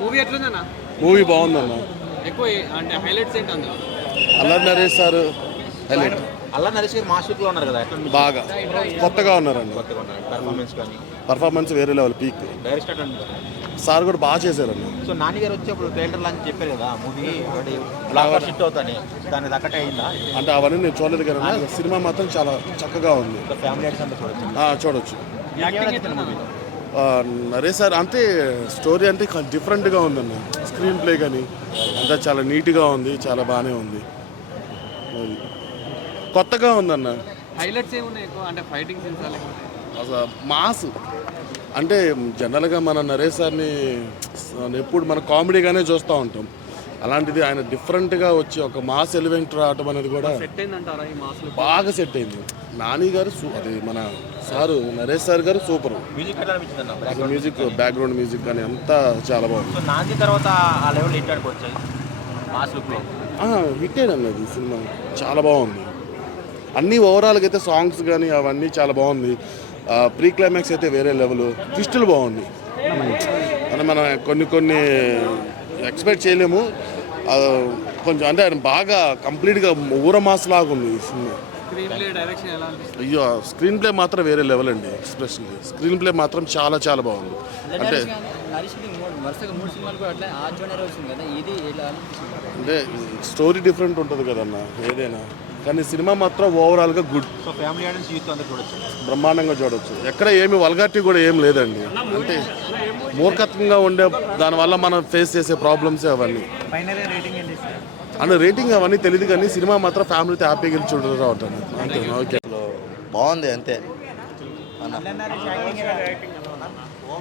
Movie ఎట్లుందన్న? Movie బాగుందన్న. ఎక్కువ అంటే హైలైట్స్ ఏంటి అందులో? Allari Naresh sir highlight. అల్లరి నరేష్ గారు మాస్టర్ లో ఉన్నారు కదా, బాగా కొత్తగా ఉన్నారండి. పర్ఫార్మెన్స్ కానీ పర్ఫార్మెన్స్ వేరే లెవెల్ పీక్. డైరెక్టర్ సార్ కూడా బాగా చేశారండి. సో నాని గారు వచ్చి అప్పుడు ట్రైలర్ అని చెప్పారు కదా, మూవీ ఒకటి బ్లాక్ హిట్ అవుతాని, దాని దక్కటే అయిందా? అంటే అవన్నీ నేను చూడలేదు కానీ సినిమా మాత్రం చాలా చక్కగా ఉంది. ఫ్యామిలీ ఆడియన్స్ అంతా చూడొచ్చు. చూడొచ్చు. మూవీ నరేష్ సార్ అంటే స్టోరీ అంటే డిఫరెంట్గా ఉందన్న. స్క్రీన్ ప్లే కానీ అంతా చాలా నీట్గా ఉంది, చాలా బాగానే ఉంది. కొత్తగా ఉందన్న. హైలైట్స్ ఏమున్నాయి ఎక్కువ? అంటే ఫైటింగ్ సీన్స్ అసలు మాస్ అంటే జనరల్గా మన నరేష్ సార్ని ఎప్పుడు మన కామెడీగానే చూస్తూ ఉంటాం. అలాంటిది ఆయన డిఫరెంట్గా వచ్చి ఒక మాస్ ఎలిమెంట్ రావటం అనేది కూడా సెట్ అయిందంటారా? ఈ మాస్లో బాగా సెట్ అయింది. నాని గారు అది మన సారు నరేష్ సార్ గారు సూపర్. మ్యూజిక్ బ్యాక్గ్రౌండ్ మ్యూజిక్ కానీ అంతా చాలా బాగుంది. నాని తర్వాత ఆ లెవెల్ హిట్ ఆడుకోవచ్చు మాస్ లుక్లో. హిట్ అన్నది సినిమా చాలా బాగుంది. అన్నీ ఓవరాల్గా అయితే సాంగ్స్ కానీ అవన్నీ చాలా బాగుంది. ప్రీ క్లైమాక్స్ అయితే వేరే లెవెల్. ట్విస్టులు బాగుంది. అంటే మనం కొన్ని ఎక్స్పెక్ట్ చేయలేము. కొంచెం అంటే ఆయన బాగా కంప్లీట్గా ఊరమాస్ లాగా ఉంది ఈ సినిమా. అయ్యో స్క్రీన్ ప్లే మాత్రం వేరే లెవెల్ అండి. ఎక్స్ప్రెషన్ స్క్రీన్ ప్లే మాత్రం చాలా చాలా బాగుంది. అంటే అంటే స్టోరీ డిఫరెంట్ ఉంటుంది కదన్న ఏదైనా, కానీ సినిమా మాత్రం ఓవరాల్గా గుడ్. ఫ్యామిలీ ఆడియన్స్ యూత్ అందరూ చూడొచ్చు, బ్రహ్మాండంగా చూడొచ్చు. ఎక్కడ ఏమి వల్గారిటీ కూడా ఏం లేదండి. అంటే మూర్ఖత్వంగా ఉండే దానివల్ల మనం ఫేస్ చేసే ప్రాబ్లమ్స్ అవన్నీ. అంటే రేటింగ్ అవన్నీ తెలియదు కానీ సినిమా మాత్రం ఫ్యామిలీతో హ్యాపీగా వెళ్ళి చూడరు అవుతాను అంతే. ఓకే బాగుంది అంతే.